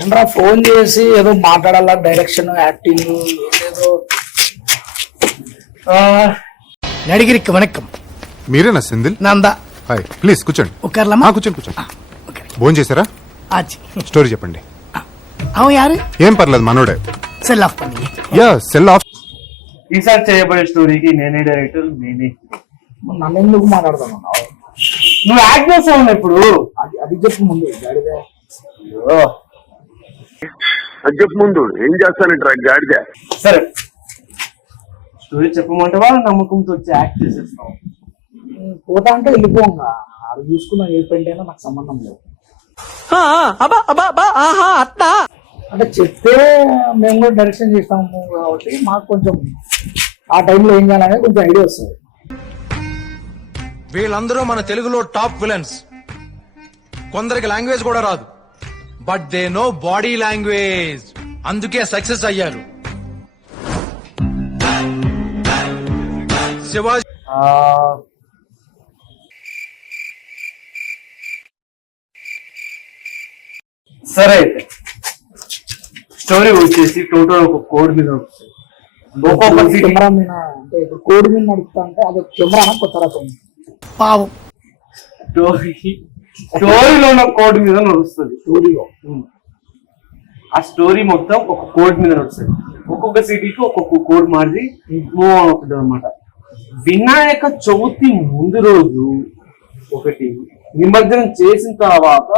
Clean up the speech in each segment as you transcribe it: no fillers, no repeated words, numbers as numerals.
ఏంట్రా ఫోన్ చేసి ఏదో మాట్లాడాలా, డైరెక్షన్, యాక్టింగ్ ఏదో. నడిగిరికి వణకం. మీరేనా సెందిల్? నందా. హాయ్, ప్లీజ్ కూర్చోండి. ఉక్కర్లమ్మా. కూర్చోండి కూర్చోండి. భోజనం చేశారా? ఆచి స్టోరీ చెప్పండి. అవన్ యారు? ఏం పర్లేదు, మనోడే. సెల్ ఆఫ్ పని. Yeah, cell of. ఈసారి చేయబడే స్టోరీకి నేనే డైరెక్టర్, నేనే. నన్ను ఎందుకు మాట్లాడుతున్నావు? నువ్వు యాక్ట్ చేస్తావు ఇప్పుడు. అది చెప్పు ముందు గాడిదే. అది చెప్పు ముందు. ఏం చేస్తానంటారా గాడిద? సరే, స్టోరీ చెప్పమంటావా? నమ్మకంతో వచ్చి యాక్ట్ చేసేస్తావు. పోతా అంటే వెళ్ళిపోంగా. అది చూసుకున్నా ఏ పెయింట్ అయినా నాకు సంబంధం లేదు. అంటే చెప్తే మేము కూడా డైరెక్షన్ చేస్తాము కాబట్టి మాకు కొంచెం ఆ టైంలో ఏం చేయాలనేది కొంచెం ఐడియా వస్తుంది. వీళ్ళందరూ మన తెలుగులో టాప్ విలన్స్. కొందరికి లాంగ్వేజ్ కూడా రాదు, but they know body language. అందుకే సక్సెస్ అయ్యారు. శివాజీ సరే, అయితే స్టోరీ వచ్చేసి టోటల్ ఒక కోడ్ మీద వస్తుంది. ఒక్కొక్క కెమెరా మీద అంటే ఇప్పుడు కోడి మీద నడుపుతా అంటే అది కెమెరా కొత్త రకం పావం. స్టోరీలో ఉన్న కోడ్ మీద నడుస్తుంది. స్టోరీలో ఆ స్టోరీ మొత్తం ఒక కోడ్ మీద నడుస్తుంది. ఒక్కొక్క సిటీకి ఒక్కొక్క కోడ్ మారి మూవ్ అవుతుంది అనమాట. వినాయక చవితి ముందు రోజు ఒకటి, నిమజ్జనం చేసిన తర్వాత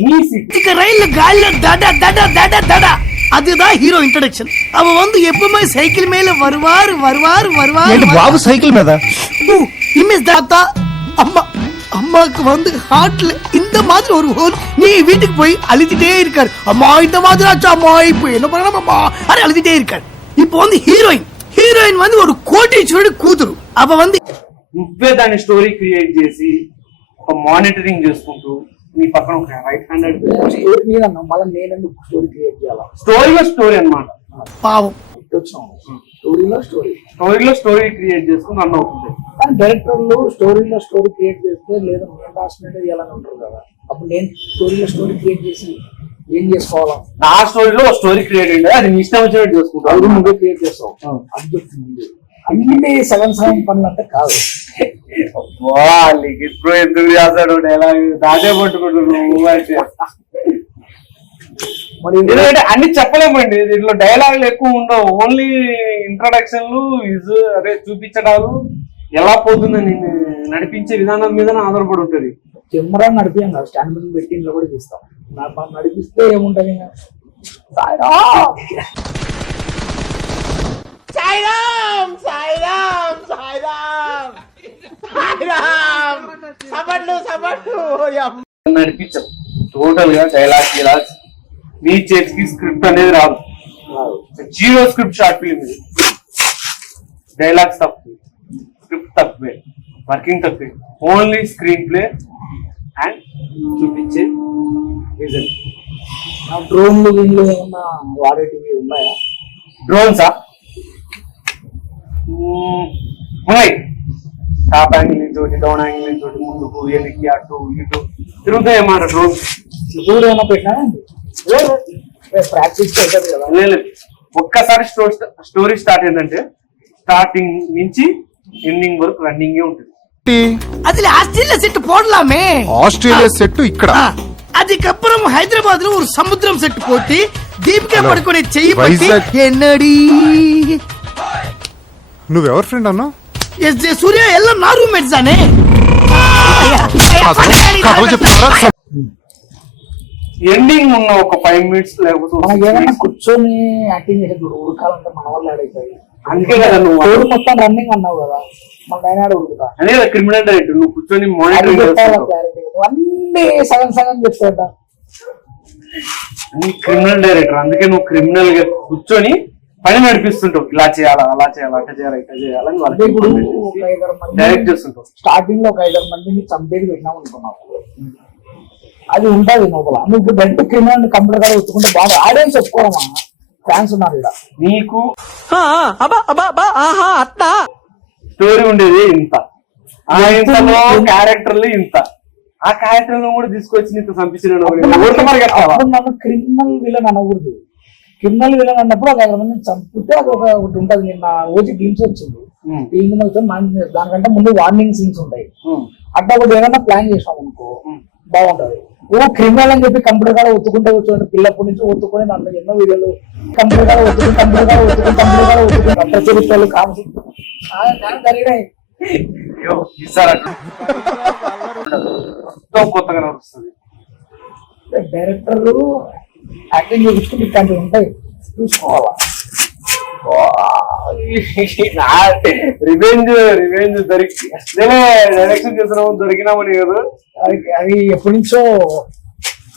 ఈ సిటీ ரயில் காலில தட தட தட தட. அதுதான் ஹீரோ இன்ட்ரோடக்ஷன். அவன் வந்து எப்பவுமே சைக்கிள் மேல வருவார் வருவார் வருவார். బాబు సైకిల్ మీద இமேஜ் தாத்தா. அம்மா அம்மாக்கு வந்து ஹார்ட்ல இந்த மாதிரி ஒரு ஹோல். நீ வீட்டுக்கு போய் அழுதுட்டே இருக்காரு. அம்மா இந்த மாதிரி ஆச்சா, அம்மா இப்போ என்ன பண்ணலாம் அம்மா அरे அழுதுட்டே இருக்காரு. இப்போ வந்து ஹீரோயின் வந்து ஒரு కోటీశ్వరుడి కూతురు. அவ வந்து నువ్వే దాని స్టోరీ క్రియేట్ చేసి ఒక మానిటరింగ్ చేసుకుంటూ నీ పక్కన ఒక రైట్ హ్యాండెడ్ స్టోరీ మీద మళ్ళీ నేను ఎందుకు స్టోరీ క్రియేట్ చేయాలా? స్టోరీలో స్టోరీ అనమాట. పావం వచ్చినాం స్టోరీలో స్టోరీ క్రియేట్ చేసుకుని రన్ అవుతుంది. కానీ డైరెక్టర్లు స్టోరీలో స్టోరీ క్రియేట్ చేస్తే లేదా నేను రాసినట్టు చేయాలని ఉంటారు కదా. అప్పుడు నేను స్టోరీలో స్టోరీ క్రియేట్ చేసి ఏం చేసుకోవాలా? నా స్టోరీలో స్టోరీ క్రియేట్ అయింది, అది నీ ఇష్టం వచ్చినట్టు చేసుకుంటావు. అది నువ్వే క్రియేట్ చేస్తావు. అది చెప్తుంది. అన్ని సగం పనులు అంటే కాదు. వాళ్ళకి ఇప్పుడు ఎందుకు చేస్తాడు డైలాగ్ దాదే పట్టుకుంటున్నావు. మరి ఎందుకంటే అన్ని చెప్పలేమండి, దీంట్లో డైలాగులు ఎక్కువ ఉండవు. ఓన్లీ ఇంట్రడక్షన్లు అదే చూపించడాలు, ఎలా పోతుందని నడిపించే విధానం మీద ఆధారపడి ఉంటుంది. కెమెరా నడిపాం కదా, స్టాండ్ మీద పెట్టి ఇంట్లో కూడా తీస్తాం. నడిపిస్తే ఏముంటది? నడిపించాం టోటల్ గా. డైలాగ్స్ నీ చేతికి స్క్రిప్ట్ అనేది రాదు. జీరో స్క్రిప్ట్ షార్ట్ ఫిల్మ్ ఇది. డైలాగ్స్ తక్కువ, స్క్రిప్ట్ తక్కువే, వర్కింగ్ తక్కువే. ఓన్లీ స్క్రీన్ ప్లే అండ్ చూపించే రిజల్ట్. డ్రోన్లు వీళ్ళు ఏమన్నా వాడేటివి ఉన్నాయా? డ్రోన్సా? ఉన్నాయి. టాప్ యాంగిల్ నుంచి ఒకటి, డౌన్ యాంగిల్ నుంచి ఒకటి, ముందుకు వెనక్కి అటు ఇటు తిరుగుతాయి అన్నమాట డ్రోన్స్. ఇప్పుడు ఏమన్నా పెట్టినా ప్రాక్టీస్ అవుతుంది కదా. లేదు, ఒక్కసారి స్టోరీ స్టార్ట్ ఏంటంటే స్టార్టింగ్ నుంచి ఎండింగ్ వరకు రన్నింగ్ ఉంటుంది. அதுல ஆஸ்திரேலியா செட் போடலாமே. ఆస్ట్రేలియా సెట్ ఇక్కడ. அதுக்கப்புறம் ஹைதராபாத்ல ஒரு சமுத்திரம் செட் போட்டு దీపికా పడుకునే చెయ్యి పట్టి వైజాగ్. ఎన్నడి నువ్వెవరి ఫ్రెండ్ అన్నా? ఎస్ జే సూర్య ఎల్లం నా రూమ్మేట్స్ అనే. ఎండింగ్ ఉన్న ఒక 5 minutes లేకపోతే మనకి ఏదైనా కూర్చొని యాక్టింగ్ చేసే ఉడకాలంటే మన వల్ల ఆడైపోయి. అందుకే కదా నువ్వు రోడ్డు మొత్తం రన్నింగ్ అన్నావు కదా, మన ఆయన ఉడుకుతా అదే క్రిమినల్ డైరెక్టర్. నువ్వు కూర్చొని మానిటరింగ్ చేస్తావు. అన్ని సగం సగం చెప్తా. అన్ని క్రిమినల్ డైరెక్టర్, అందుకే నువ్వు క్రిమినల్ గా కూర్చొని పని నడిపిస్తుంటావు. ఇలా చేయాలా, అలా చేయాలా, అట్లా చేయాలా, ఇట్లా చేయాలని అంటే ఇప్పుడు ఒక 5-6 మంది డైరెక్ట్ చేస్తుంటావు. స్టార్టింగ్ లో ఒక 5-6 మందిని చంపేది పెట్టినాం అనుకున్నావు, అది ఉంటుంది లోపల. నువ్వు ఇప్పుడు డైరెక్ట్ క్రిమినల్ కంప్యూటర్ గారు ఒత్తుకుంటే బాగా ఆడియన్స్ ఒప్పుకోవడమా? ఫ్యాన్స్ ఉన్నారు ఇక్కడ. నీకు స్టోరీ ఉండేది ఇంత, ఆ ఇంతలో క్యారెక్టర్లు ఇంత, ఆ క్యారెక్టర్ కూడా తీసుకొచ్చి నీకు పంపించిన ఊరికే మరి కట్టావా? అప్పుడు నన్ను క్రిమినల్ విలన్ అనకూడదు. క్రిమినల్ విలన్ అన్నప్పుడు ఒక 5 మందిని చంపితే అది ఒకటి ఉంటది. నిన్న ఓజీ గ్లిమ్స్ వచ్చింది టీవీ మీద, దానికంటే ముందు వార్నింగ్ సీన్స్ ఉంటాయి. అట్లా ఒకటి ఏదైనా ప్లాన్ చేసాం అనుకో బాగుంటది. ఓ క్రిమినల్ అని చెప్పి కంప్యూటర్ కాడ ఒత్తుకుంటే వచ్చి పిల్లప్పటి నుంచి ఒత్తుకొని దాంట్లో ఎన్నో వీడియోలు కంప్యూటర్ కాడ ఒత్తుకుని రక్త చరిత్రలు కాల్సి జరిగినాయి. కొత్తగా నడుస్తుంది. డైరెక్టర్ యాక్టింగ్ చూపించుకుంటే ఇట్లాంటివి ఉంటాయి, చూసుకోవాలా. రివెంజ్ దొరికి డైరెక్షన్ చేసిన దొరికినామని కదా. అది ఎప్పటి నుంచో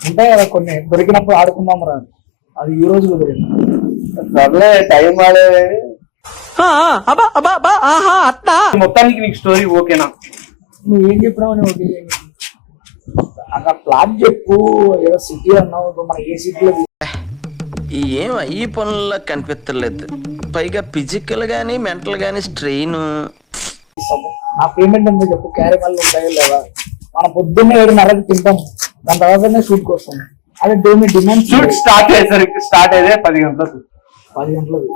ఉంటాయి కదా కొన్ని, దొరికినప్పుడు ఆడుకుందాం రా. అది ఈ రోజు కుదిరింది. సర్లే టైం ఆడే. మొత్తానికి నీకు స్టోరీ ఓకేనా? నువ్వు ఏం చెప్పినావు అని ఒకటి అక్కడ ప్లాట్ చెప్పు. ఏదో సిటీ అన్నావు, మన ఏ సిటీలో ఏం ఈ పనుల్లో కనిపించలేదు. పైగా ఫిజికల్ గానీ మెంటల్ గానీ స్ట్రెయిన్. నా పేమెంట్ ఎందుకు చెప్పు, క్యారీ మళ్ళీ ఉంటాయో లేదా. మనం పొద్దున్నే 7:30కి తింటాం, దాని తర్వాతనే షూట్కి వస్తాం. అదే డిమాండ్ షూట్ స్టార్ట్ అయ్యేదే 10 గంటలకు. 10 గంటలకు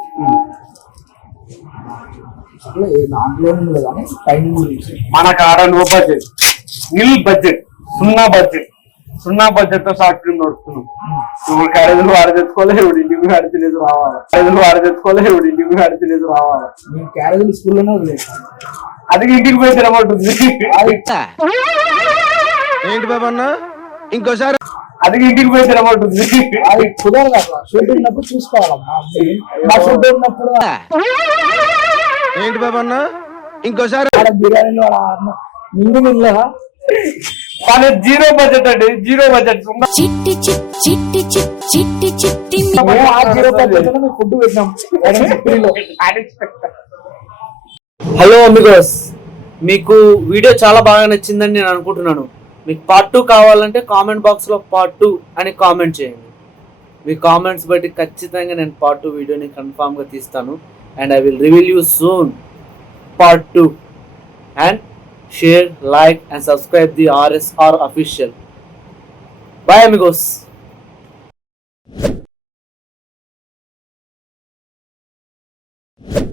దాంట్లో ఉంది కానీ టైమింగ్ గురించి మనకు ఆడ నో బడ్జెట్, నిల్ బడ్జెట్, సున్నా బడ్జెట్ తో షార్ట్ ఫిల్మ్ నడుస్తున్నాం. ఇప్పుడు క్యారేజీలు వాడి తెచ్చుకోవాలి, ఇప్పుడు ఇంటికి అడిచిలేదు రావాలి. నేను క్యారేజీలు స్కూల్లోనే వదిలేసాను. అది ఇంటికి పోయి తినబడుతుంది. ఏంటి బాబా అన్న ఇంకోసారి అది ఇంటికి పోయి తినబడుతుంది. అది కుదరదు అట్లా. షూట్ ఉన్నప్పుడు చూసుకోవాలమ్మా. మా షూట్ ఉన్నప్పుడు ఏంటి బాబా అన్న ఇంకోసారి ఆడ బిర్యానీలో మింగు మింగలేదా. కానీ జీరో బడ్జెట్ అండి, జీరో బడ్జెట్. మేము ఆ 0% మేము ఫుడ్ పెట్టినాం ఫ్రీలో. హలో అమిగోస్, మీకు వీడియో చాలా బాగా నచ్చిందని నేను అనుకుంటున్నాను. మీకు పార్ట్ 2 కావాలంటే కామెంట్ బాక్స్లో పార్ట్ 2 అని కామెంట్ చేయండి. మీ కామెంట్స్ బట్టి ఖచ్చితంగా నేను పార్ట్ 2 వీడియోని కన్ఫామ్గా తీస్తాను. And I will reveal you soon part 2. And share, like and subscribe the RSR official. Bye amigos.